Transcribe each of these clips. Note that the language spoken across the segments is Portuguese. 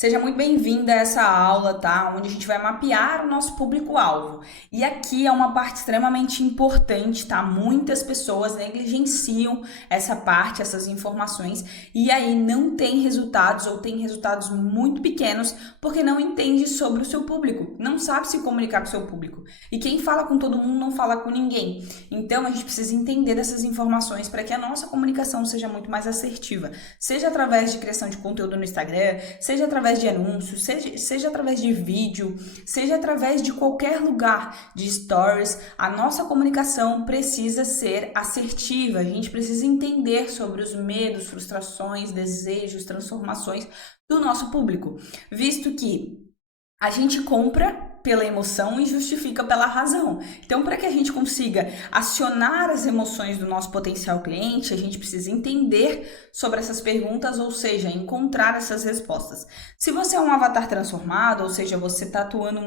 Seja muito bem-vinda a essa aula, tá? Onde a gente vai mapear o nosso público-alvo. E aqui é uma parte extremamente importante, tá? Muitas pessoas negligenciam essa parte, essas informações, e aí não tem resultados ou tem resultados muito pequenos porque não entende sobre o seu público, não sabe se comunicar com o seu público. E quem fala com todo mundo não fala com ninguém. Então a gente precisa entender dessas informações para que a nossa comunicação seja muito mais assertiva, seja através de criação de conteúdo no Instagram, seja através de anúncios, seja através de vídeo, seja através de qualquer lugar de stories, a nossa comunicação precisa ser assertiva. A gente precisa entender sobre os medos, frustrações, desejos, transformações do nosso público, visto que a gente compra pela emoção e justifica pela razão. Então, para que a gente consiga acionar as emoções do nosso potencial cliente, a gente precisa entender sobre essas perguntas, ou seja, encontrar essas respostas. Se você é um avatar transformado, ou seja, você está atuando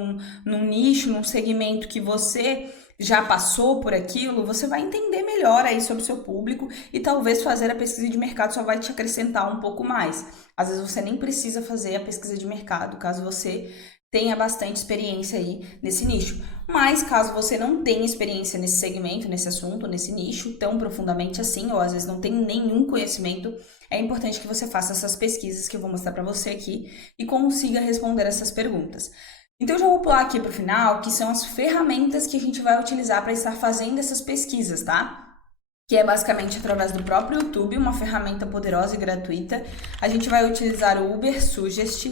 num nicho, num segmento que você já passou por aquilo, você vai entender melhor aí sobre o seu público e talvez fazer a pesquisa de mercado só vai te acrescentar um pouco mais. Às vezes você nem precisa fazer a pesquisa de mercado, caso você tenha bastante experiência aí nesse nicho. Mas caso você não tenha experiência nesse segmento, nesse assunto, nesse nicho tão profundamente assim, ou às vezes não tem nenhum conhecimento, é importante que você faça essas pesquisas que eu vou mostrar para você aqui e consiga responder essas perguntas. Então, eu já vou pular aqui para o final, que são as ferramentas que a gente vai utilizar para estar fazendo essas pesquisas, tá? Que é basicamente através do próprio YouTube, uma ferramenta poderosa e gratuita. A gente vai utilizar o Uber Suggest,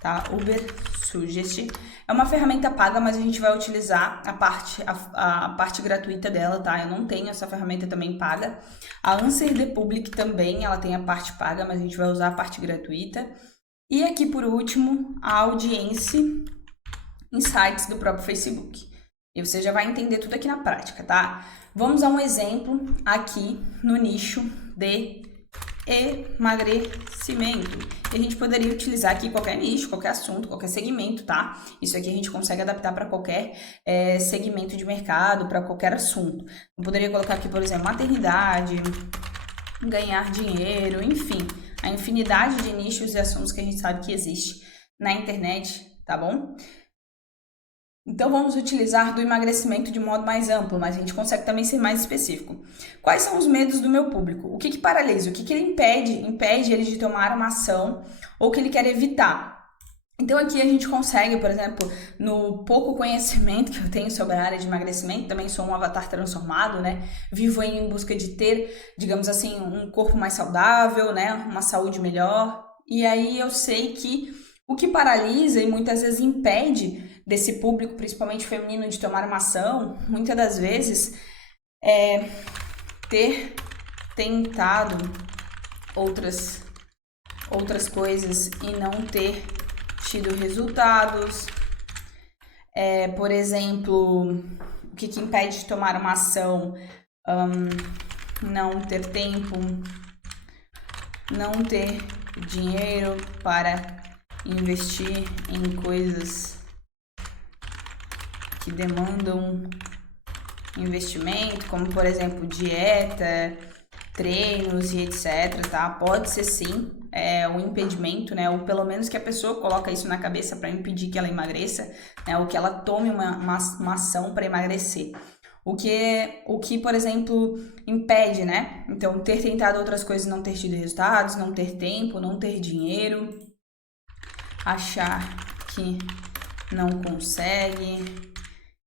tá? Uber Suggest é uma ferramenta paga, mas a gente vai utilizar a parte gratuita dela, tá? Eu não tenho essa ferramenta também paga. A Answer the Public também, ela tem a parte paga, mas a gente vai usar a parte gratuita. E aqui, por último, a Audience Insights do próprio Facebook. E você já vai entender tudo aqui na prática, tá? Vamos a um exemplo aqui no nicho de emagrecimento. E a gente poderia utilizar aqui qualquer nicho, qualquer assunto, qualquer segmento, tá? Isso aqui a gente consegue adaptar para qualquer segmento de mercado, para qualquer assunto. Eu poderia colocar aqui, por exemplo, maternidade, ganhar dinheiro, enfim, a infinidade de nichos e assuntos que a gente sabe que existe na internet, tá bom? Então vamos utilizar do emagrecimento de modo mais amplo, mas a gente consegue também ser mais específico. Quais são os medos do meu público? O que paralisa? O que ele impede ele de tomar uma ação ou que ele quer evitar? Então aqui a gente consegue, por exemplo, no pouco conhecimento que eu tenho sobre a área de emagrecimento, também sou um avatar transformado, né? Vivo aí em busca de ter, digamos assim, um corpo mais saudável, né? Uma saúde melhor. E aí eu sei que o que paralisa e muitas vezes impede desse público, principalmente feminino, de tomar uma ação, muitas das vezes é ter tentado outras coisas e não ter tido resultados. Por exemplo, o que impede de tomar uma ação? Não ter tempo, não ter dinheiro para investir em coisas que demandam investimento, como por exemplo dieta, treinos e etc, tá? Pode ser sim um impedimento, né? Ou pelo menos que a pessoa coloca isso na cabeça para impedir que ela emagreça, né? Ou que ela tome uma ação para emagrecer. O que, por exemplo, impede, né? Então, ter tentado outras coisas e não ter tido resultados, não ter tempo, não ter dinheiro, achar que não consegue,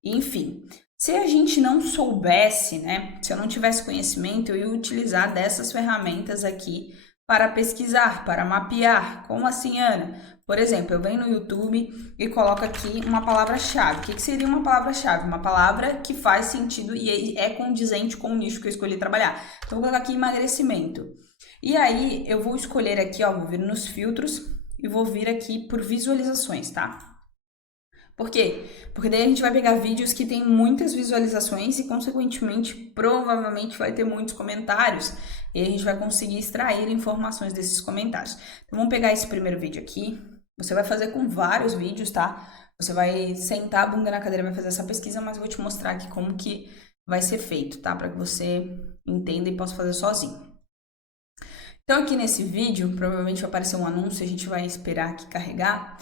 enfim. Se a gente não soubesse, né? Se eu não tivesse conhecimento, eu ia utilizar dessas ferramentas aqui para pesquisar, para mapear. Como assim, Ana? Por exemplo, eu venho no YouTube e coloco aqui uma palavra-chave. O que seria uma palavra-chave? Uma palavra que faz sentido e é condizente com o nicho que eu escolhi trabalhar. Então, eu vou colocar aqui emagrecimento. E aí, eu vou escolher aqui, ó, vou vir nos filtros e vou vir aqui por visualizações, tá? Por quê? Porque daí a gente vai pegar vídeos que tem muitas visualizações e, consequentemente, provavelmente vai ter muitos comentários. E a gente vai conseguir extrair informações desses comentários. Então, vamos pegar esse primeiro vídeo aqui. Você vai fazer com vários vídeos, tá? Você vai sentar a bunda na cadeira e vai fazer essa pesquisa, mas eu vou te mostrar aqui como que vai ser feito, tá? Para que você entenda e possa fazer sozinho. Então aqui nesse vídeo, provavelmente vai aparecer um anúncio, a gente vai esperar aqui carregar.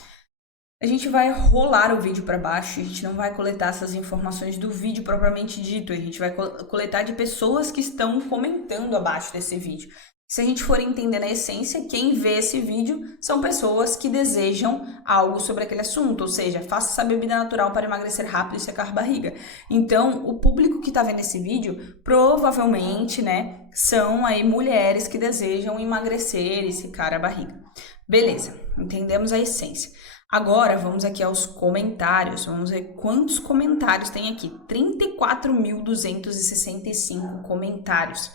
A gente vai rolar o vídeo para baixo, a gente não vai coletar essas informações do vídeo propriamente dito, a gente vai coletar de pessoas que estão comentando abaixo desse vídeo. Se a gente for entender na essência, quem vê esse vídeo são pessoas que desejam algo sobre aquele assunto, ou seja, faça essa bebida natural para emagrecer rápido e secar barriga. Então, o público que está vendo esse vídeo, provavelmente, né, são aí mulheres que desejam emagrecer e secar a barriga. Beleza, entendemos a essência. Agora, vamos aqui aos comentários. Vamos ver quantos comentários tem aqui. 34.265 comentários.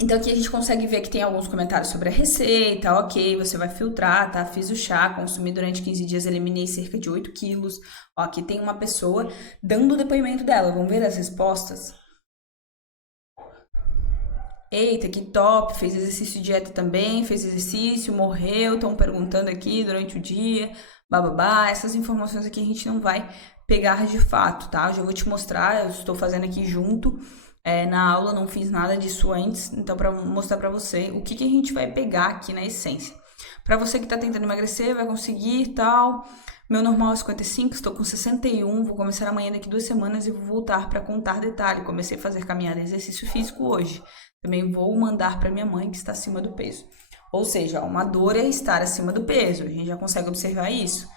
Então, aqui a gente consegue ver que tem alguns comentários sobre a receita. Ok, você vai filtrar, tá? Fiz o chá, consumi durante 15 dias, eliminei cerca de 8 quilos. Ó, aqui tem uma pessoa dando o depoimento dela. Vamos ver as respostas? Eita, que top, fez exercício de dieta também, fez exercício, morreu, estão perguntando aqui durante o dia, bababá. Essas informações aqui a gente não vai pegar de fato, tá? Eu já vou te mostrar, eu estou fazendo aqui junto, na aula, não fiz nada disso antes, então para mostrar para você o que a gente vai pegar aqui na essência. Para você que tá tentando emagrecer, vai conseguir tal. Meu normal é 55, estou com 61, vou começar amanhã daqui 2 semanas e vou voltar para contar detalhe. Comecei a fazer caminhada e exercício físico hoje. Também vou mandar para minha mãe que está acima do peso. Ou seja, uma dor é estar acima do peso. A gente já consegue observar isso.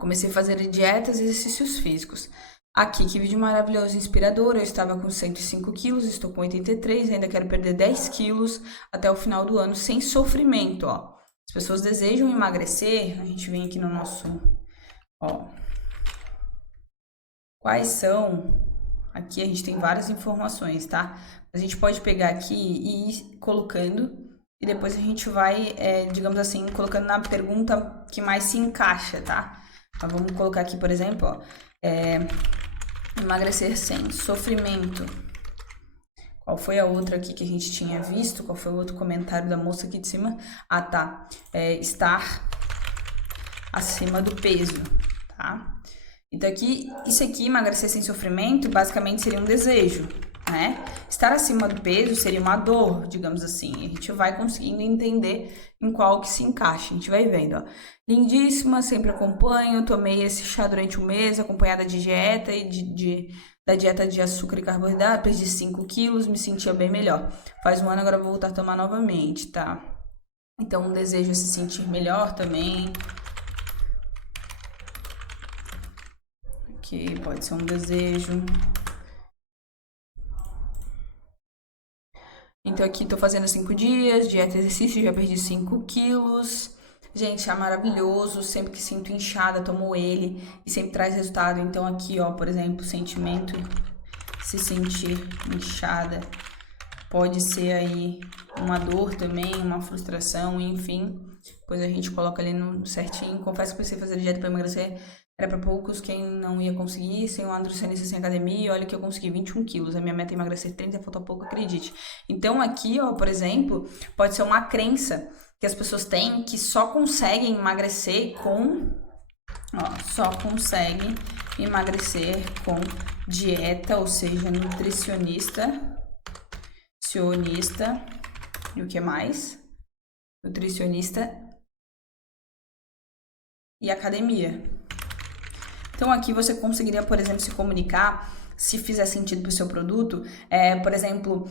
Comecei a fazer dietas e exercícios físicos. Aqui, que vídeo maravilhoso, inspirador. Eu estava com 105 quilos, estou com 83, ainda quero perder 10 quilos até o final do ano sem sofrimento, ó. As pessoas desejam emagrecer, a gente vem aqui no nosso, ó. Quais são? Aqui a gente tem várias informações, tá? A gente pode pegar aqui e ir colocando e depois a gente vai, digamos assim, colocando na pergunta que mais se encaixa, tá? Então vamos colocar aqui, por exemplo, ó, emagrecer sem sofrimento. Qual foi a outra aqui que a gente tinha visto? Qual foi o outro comentário da moça aqui de cima? Ah, tá. Estar acima do peso, tá? Então aqui, isso aqui, emagrecer sem sofrimento, basicamente seria um desejo, né? Estar acima do peso seria uma dor, digamos assim. A gente vai conseguindo entender em qual que se encaixa. A gente vai vendo, ó. Lindíssima, sempre acompanho. Tomei esse chá durante um mês, acompanhada de dieta e da dieta de açúcar e carboidrato. Perdi 5 quilos, me sentia bem melhor. Faz um ano, agora vou voltar a tomar novamente, tá? Então, um desejo é se sentir melhor também. Que pode ser um desejo. Então aqui tô fazendo 5 dias, dieta e exercício, já perdi 5 quilos. Gente, é maravilhoso, sempre que sinto inchada, tomo ele e sempre traz resultado. Então aqui, ó, por exemplo, sentimento, se sentir inchada, pode ser aí uma dor também, uma frustração, enfim. Depois a gente coloca ali no certinho. Confesso que comecei a fazer dieta para emagrecer. Era para poucos, quem não ia conseguir, sem um nutricionista, sem academia, olha que eu consegui 21 quilos, a minha meta é emagrecer 30, falta pouco, acredite. Então aqui, ó, por exemplo, pode ser uma crença que as pessoas têm que só conseguem emagrecer só conseguem emagrecer com dieta, ou seja, nutricionista, e o que mais? Nutricionista e academia. Então aqui você conseguiria, por exemplo, se comunicar, se fizer sentido para o seu produto, por exemplo,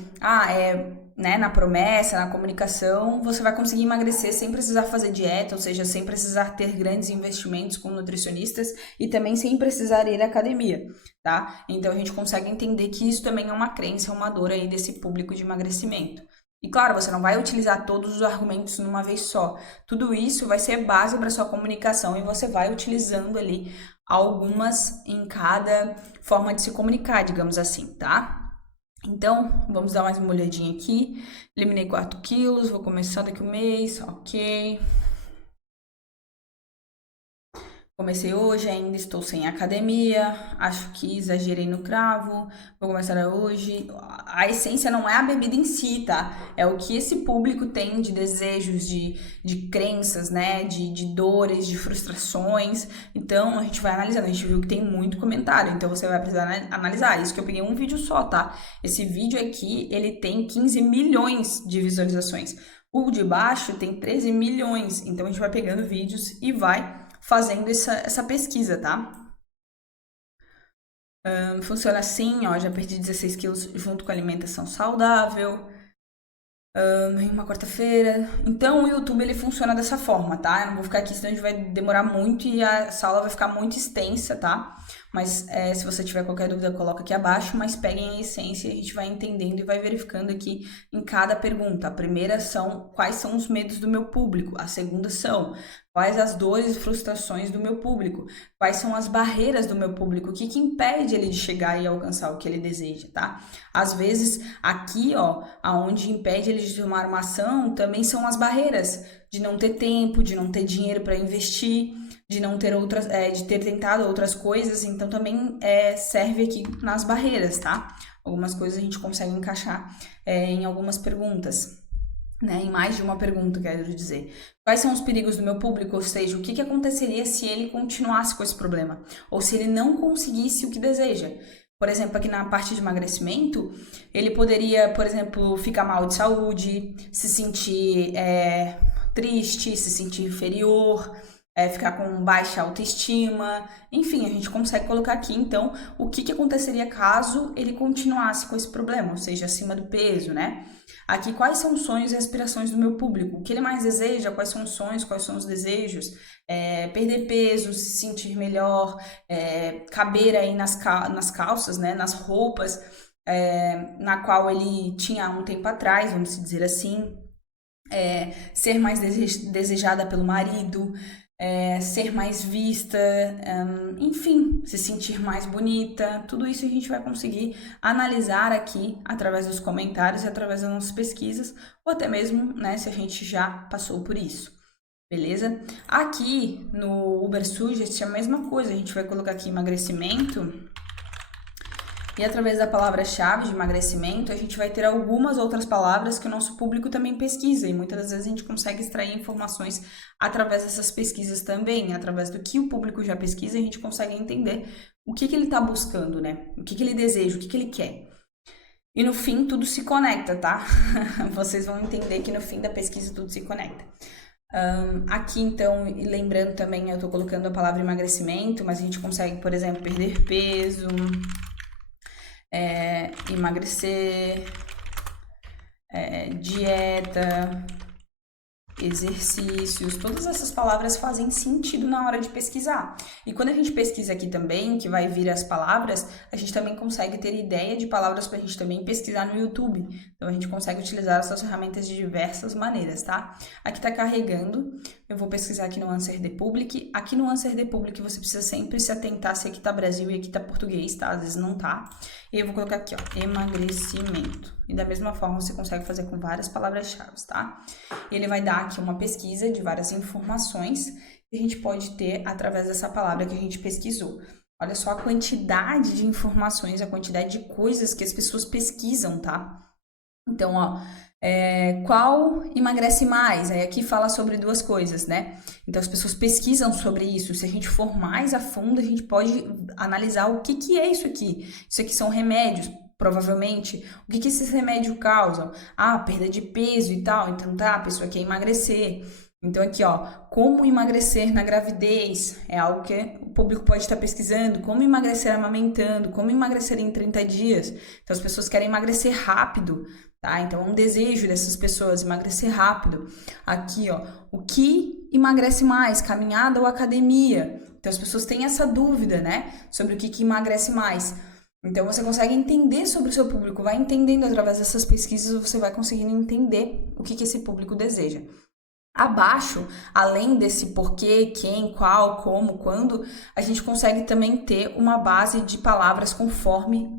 né, na promessa, na comunicação, você vai conseguir emagrecer sem precisar fazer dieta, ou seja, sem precisar ter grandes investimentos com nutricionistas e também sem precisar ir à academia, tá? Então a gente consegue entender que isso também é uma crença, uma dor aí desse público de emagrecimento. E claro, você não vai utilizar todos os argumentos numa vez só. Tudo isso vai ser base para sua comunicação e você vai utilizando ali algumas em cada forma de se comunicar, digamos assim, tá? Então, vamos dar mais uma olhadinha aqui. Eliminei 4 quilos, vou começar daqui um mês, ok. Comecei hoje, ainda estou sem academia, acho que exagerei no cravo, vou começar hoje. A essência não é a bebida em si, tá? É o que esse público tem de desejos, de crenças, né? De dores, de frustrações. Então a gente vai analisando. A gente viu que tem muito comentário, então você vai precisar analisar. Isso que eu peguei um vídeo só, tá? Esse vídeo aqui, ele tem 15 milhões de visualizações. O de baixo tem 13 milhões. Então a gente vai pegando vídeos e vai fazendo essa pesquisa, tá? Funciona assim, ó, já perdi 16 quilos junto com alimentação saudável, em uma quarta-feira. Então o YouTube ele funciona dessa forma, tá? Eu não vou ficar aqui, senão a gente vai demorar muito e a aula vai ficar muito extensa, tá? Mas se você tiver qualquer dúvida, coloca aqui abaixo, mas peguem a essência e a gente vai entendendo e vai verificando aqui em cada pergunta. A primeira são quais são os medos do meu público, a segunda são quais as dores e frustrações do meu público, quais são as barreiras do meu público, o que impede ele de chegar e alcançar o que ele deseja, tá? Às vezes, aqui, ó, aonde impede ele de tomar uma ação, também são as barreiras de não ter tempo, de não ter dinheiro para investir, de não ter outras, de ter tentado outras coisas, então também serve aqui nas barreiras, tá? Algumas coisas a gente consegue encaixar em algumas perguntas, né? Em mais de uma pergunta, quero dizer. Quais são os perigos do meu público? Ou seja, o que aconteceria se ele continuasse com esse problema? Ou se ele não conseguisse o que deseja? Por exemplo, aqui na parte de emagrecimento, ele poderia, por exemplo, ficar mal de saúde, se sentir triste, se sentir inferior, ficar com baixa autoestima, enfim, a gente consegue colocar aqui, então, o que aconteceria caso ele continuasse com esse problema, ou seja, acima do peso, né? Aqui, quais são os sonhos e aspirações do meu público? O que ele mais deseja? Quais são os sonhos? Quais são os desejos? Perder peso, se sentir melhor, caber aí nas calças, né? Nas roupas, na qual ele tinha há um tempo atrás, vamos dizer assim. Ser mais desejada pelo marido, ser mais vista, enfim, se sentir mais bonita, tudo isso a gente vai conseguir analisar aqui através dos comentários e através das nossas pesquisas, ou até mesmo, né, se a gente já passou por isso, beleza? Aqui no Uber Suggest é a mesma coisa, a gente vai colocar aqui emagrecimento. E através da palavra-chave de emagrecimento, a gente vai ter algumas outras palavras que o nosso público também pesquisa. E muitas das vezes a gente consegue extrair informações através dessas pesquisas também. Através do que o público já pesquisa, a gente consegue entender o que ele está buscando, né? O que ele deseja, o que ele quer. E no fim, tudo se conecta, tá? Vocês vão entender que no fim da pesquisa tudo se conecta. Aqui, então, lembrando também, eu tô colocando a palavra emagrecimento, mas a gente consegue, por exemplo, perder peso, emagrecer, dieta, exercícios, todas essas palavras fazem sentido na hora de pesquisar. E quando a gente pesquisa aqui também, que vai vir as palavras, a gente também consegue ter ideia de palavras para a gente também pesquisar no YouTube. Então a gente consegue utilizar essas ferramentas de diversas maneiras, tá? Aqui tá carregando, eu vou pesquisar aqui no Answer the Public. Aqui no Answer the Public você precisa sempre se atentar se aqui tá Brasil e aqui tá português, tá? Às vezes não tá. E eu vou colocar aqui, ó, emagrecimento. E da mesma forma você consegue fazer com várias palavras-chave, tá? Ele vai dar aqui uma pesquisa de várias informações que a gente pode ter através dessa palavra que a gente pesquisou. Olha só a quantidade de informações, a quantidade de coisas que as pessoas pesquisam, tá? Então, ó, qual emagrece mais? Aí aqui fala sobre duas coisas, né? Então, as pessoas pesquisam sobre isso. Se a gente for mais a fundo, a gente pode analisar o que é isso aqui. Isso aqui são remédios, provavelmente. O que esses remédios causam? Ah, perda de peso e tal. Então, tá, a pessoa quer emagrecer. Então, aqui, ó, como emagrecer na gravidez é algo que o público pode estar pesquisando. Como emagrecer amamentando, como emagrecer em 30 dias. Então, as pessoas querem emagrecer rápido, tá? Então, é um desejo dessas pessoas, emagrecer rápido. Aqui, ó, o que emagrece mais, caminhada ou academia? Então, as pessoas têm essa dúvida, né, sobre o que emagrece mais. Então, você consegue entender sobre o seu público, vai entendendo através dessas pesquisas, você vai conseguindo entender o que esse público deseja. Abaixo, além desse porquê, quem, qual, como, quando, a gente consegue também ter uma base de palavras conforme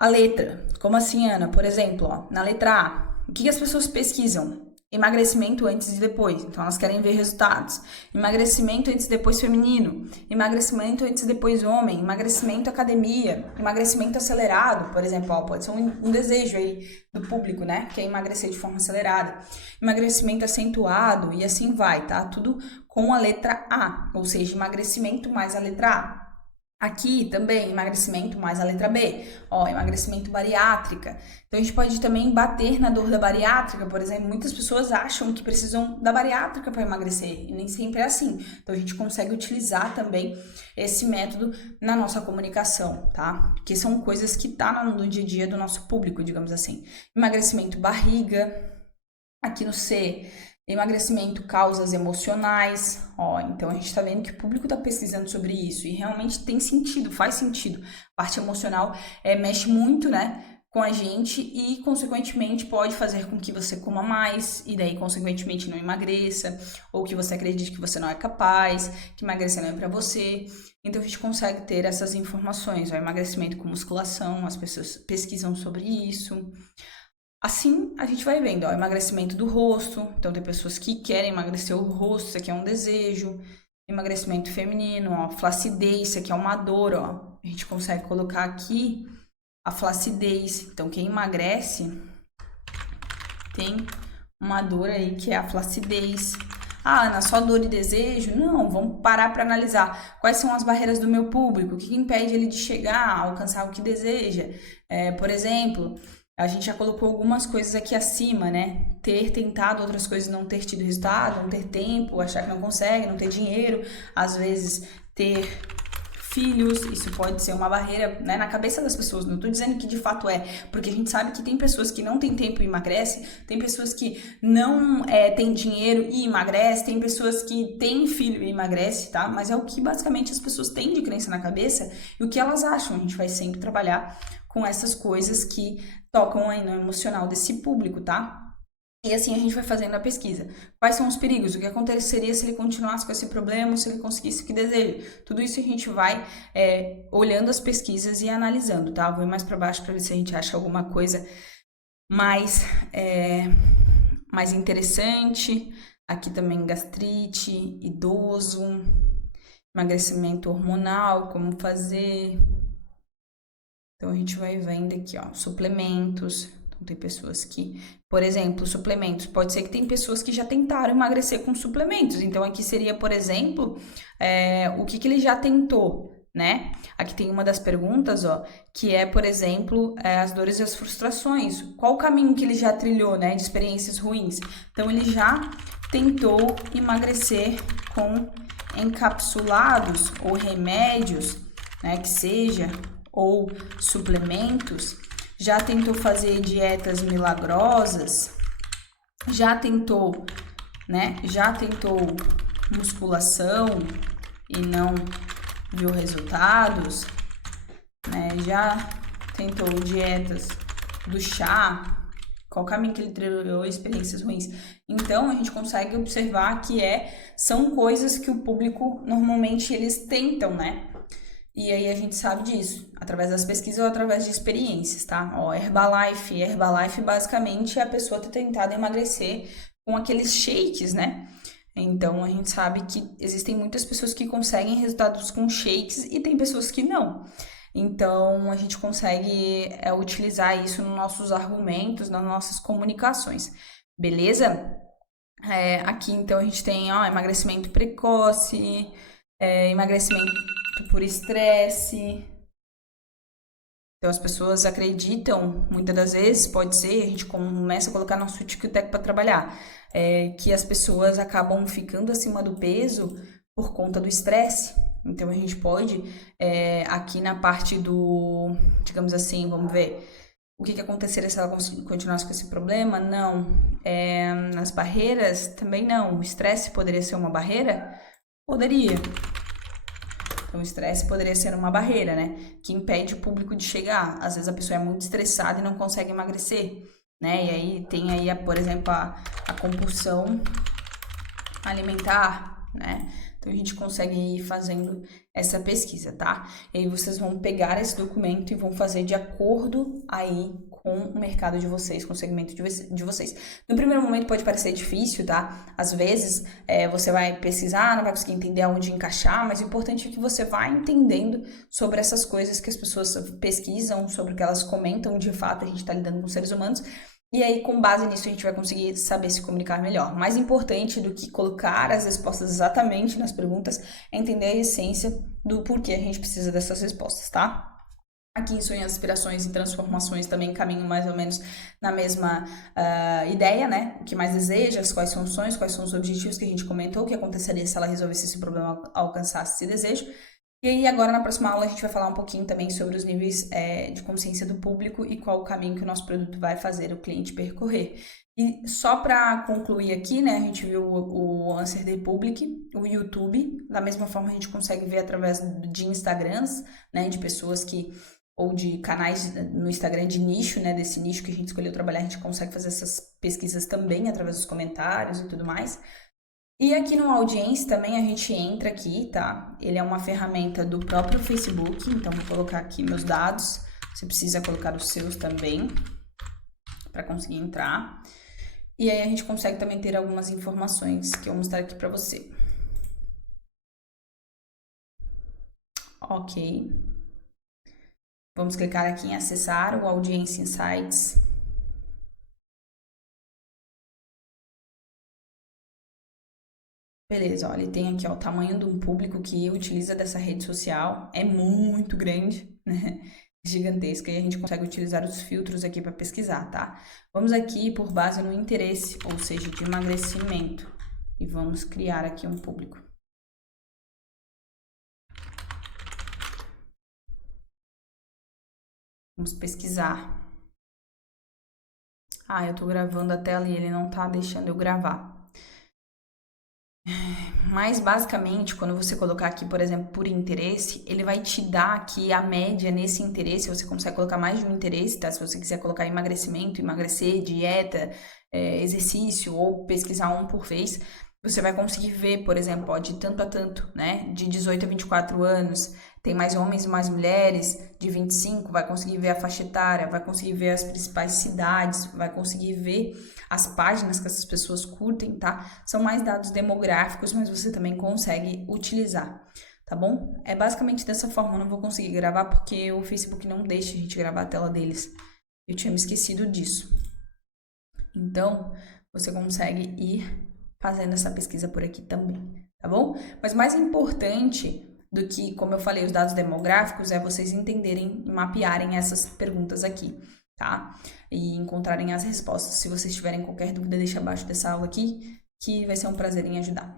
a letra. Como assim, Ana? Por exemplo, ó, na letra A, o que as pessoas pesquisam? emagrecimento antes e depois, então elas querem ver resultados. Emagrecimento antes e depois feminino, emagrecimento antes e depois homem, emagrecimento academia, emagrecimento acelerado, por exemplo, ó, pode ser um desejo aí do público, né, que é emagrecer de forma acelerada, emagrecimento acentuado e assim vai, tá? Tudo com a letra A, ou seja, emagrecimento mais a letra A. Aqui também, emagrecimento mais a letra B, ó, emagrecimento bariátrica. Então, a gente pode também bater na dor da bariátrica, por exemplo, muitas pessoas acham que precisam da bariátrica para emagrecer, e nem sempre é assim. Então, a gente consegue utilizar também esse método na nossa comunicação, tá? Que são coisas que tá no dia a dia do nosso público, digamos assim. Emagrecimento barriga, aqui no C, emagrecimento, causas emocionais, ó, então a gente tá vendo que o público tá pesquisando sobre isso e realmente tem sentido, faz sentido. A parte emocional mexe muito, né, com a gente e, consequentemente, pode fazer com que você coma mais e daí, consequentemente, não emagreça, ou que você acredite que você não é capaz, que emagrecer não é pra você. Então, a gente consegue ter essas informações, ó, emagrecimento com musculação, as pessoas pesquisam sobre isso. Assim, a gente vai vendo, ó, emagrecimento do rosto. Então, tem pessoas que querem emagrecer o rosto, isso aqui é um desejo. Emagrecimento feminino, ó, flacidez, isso aqui é uma dor, ó. A gente consegue colocar aqui a flacidez. Então, quem emagrece tem uma dor aí que é a flacidez. Ah, Ana, só dor e desejo? Não, vamos parar para analisar quais são as barreiras do meu público, o que impede ele de chegar a alcançar o que deseja. Por exemplo, a gente já colocou algumas coisas aqui acima, né? Ter tentado outras coisas, não ter tido resultado, não ter tempo, achar que não consegue, não ter dinheiro, às vezes ter filhos, isso pode ser uma barreira, né, na cabeça das pessoas. Não tô dizendo que de fato é, porque a gente sabe que tem pessoas que não têm tempo e emagrecem, tem pessoas que não têm dinheiro e emagrecem, tem pessoas que têm filho e emagrecem, tá? Mas é o que basicamente as pessoas têm de crença na cabeça e o que elas acham. A gente vai sempre trabalhar com essas coisas que tocam aí no emocional desse público, tá? E assim a gente vai fazendo a pesquisa. Quais são os perigos? O que aconteceria se ele continuasse com esse problema, se ele conseguisse o que deseja? Tudo isso a gente vai olhando as pesquisas e analisando, tá? Vou ir mais para baixo para ver se a gente acha alguma coisa mais interessante. Aqui também gastrite, idoso, emagrecimento hormonal, como fazer. Então, a gente vai vendo aqui, ó, suplementos. Então, tem pessoas que, por exemplo, suplementos. Pode ser que tem pessoas que já tentaram emagrecer com suplementos. Então, aqui seria, por exemplo, o que ele já tentou, né? Aqui tem uma das perguntas, ó, que é, por exemplo, as dores e as frustrações. Qual o caminho que ele já trilhou, né, de experiências ruins? Então, ele já tentou emagrecer com encapsulados ou remédios, né, que seja, ou suplementos, já tentou fazer dietas milagrosas, já tentou, né? Já tentou musculação e não viu resultados, né? Já tentou dietas do chá, qual caminho que ele trilhou, experiências ruins. Então, a gente consegue observar que são coisas que o público, normalmente, eles tentam, né? E aí a gente sabe disso, através das pesquisas ou através de experiências, tá? Ó, Herbalife basicamente é a pessoa ter tentado emagrecer com aqueles shakes, né? Então a gente sabe que existem muitas pessoas que conseguem resultados com shakes e tem pessoas que não. Então a gente consegue utilizar isso nos nossos argumentos, nas nossas comunicações, beleza? Aqui então a gente tem emagrecimento precoce, emagrecimento por estresse. Então as pessoas acreditam, muitas das vezes, pode ser, a gente começa a colocar nosso tic-tac para trabalhar, que as pessoas acabam ficando acima do peso por conta do estresse. Então a gente pode, aqui na parte do, digamos assim, vamos ver, o que aconteceria se ela continuasse com esse problema? Não. Nas barreiras, também não. O estresse poderia ser uma barreira? Poderia. Então, o estresse poderia ser uma barreira, né? Que impede o público de chegar. Às vezes a pessoa é muito estressada e não consegue emagrecer, né? E aí tem aí, por exemplo, a compulsão alimentar, né? Então, Então, a gente consegue ir fazendo essa pesquisa, tá? E aí, vocês vão pegar esse documento e vão fazer de acordo aí com o mercado de vocês, com o segmento de vocês. No primeiro momento pode parecer difícil, tá? Às vezes você vai pesquisar, não vai conseguir entender aonde encaixar, mas o importante é que você vai entendendo sobre essas coisas que as pessoas pesquisam, sobre o que elas comentam. De fato, a gente está lidando com seres humanos. E aí, com base nisso, a gente vai conseguir saber se comunicar melhor. Mais importante do que colocar as respostas exatamente nas perguntas é entender a essência do porquê a gente precisa dessas respostas, tá? Aqui, sonhos, aspirações e transformações também caminham mais ou menos na mesma ideia, né? O que mais desejas, quais são os sonhos, quais são os objetivos que a gente comentou, o que aconteceria se ela resolvesse esse problema, alcançasse esse desejo. E aí, agora na próxima aula, a gente vai falar um pouquinho também sobre os níveis de consciência do público e qual o caminho que o nosso produto vai fazer o cliente percorrer. E só para concluir aqui, né, a gente viu o Answer the Public, o YouTube, da mesma forma a gente consegue ver através de Instagrams, né, de pessoas que, ou de canais no Instagram de nicho, né, desse nicho que a gente escolheu trabalhar, a gente consegue fazer essas pesquisas também através dos comentários e tudo mais. E aqui no Audience também a gente entra aqui, tá? Ele é uma ferramenta do próprio Facebook, então vou colocar aqui meus dados. Você precisa colocar os seus também para conseguir entrar. E aí a gente consegue também ter algumas informações que eu vou mostrar aqui para você. Ok. Vamos clicar aqui em acessar o Audience Insights. Beleza, olha, tem aqui ó, o tamanho de um público que utiliza dessa rede social, é muito grande, né? Gigantesca, e a gente consegue utilizar os filtros aqui para pesquisar, tá? Vamos aqui por base no interesse, ou seja, de emagrecimento, e vamos criar aqui um público. Vamos pesquisar. Ah, eu tô gravando a tela e ele não tá deixando eu gravar. Mas basicamente, quando você colocar aqui, por exemplo, por interesse, ele vai te dar aqui a média nesse interesse. Você consegue colocar mais de um interesse, tá? Se você quiser colocar emagrecimento, emagrecer, dieta, exercício ou pesquisar um por vez, você vai conseguir ver, por exemplo, ó, de tanto a tanto, né? De 18 a 24 anos, tem mais homens e mais mulheres, de 25, vai conseguir ver a faixa etária, vai conseguir ver as principais cidades, vai conseguir ver as páginas que essas pessoas curtem, tá? São mais dados demográficos, mas você também consegue utilizar, tá bom? É basicamente dessa forma. Eu não vou conseguir gravar porque o Facebook não deixa a gente gravar a tela deles. Eu tinha me esquecido disso. Então, você consegue ir fazendo essa pesquisa por aqui também, tá bom? Mas mais importante do que, como eu falei, os dados demográficos, é vocês entenderem e mapearem essas perguntas aqui, tá? E encontrarem as respostas. Se vocês tiverem qualquer dúvida, deixa abaixo dessa aula aqui, que vai ser um prazer em ajudar.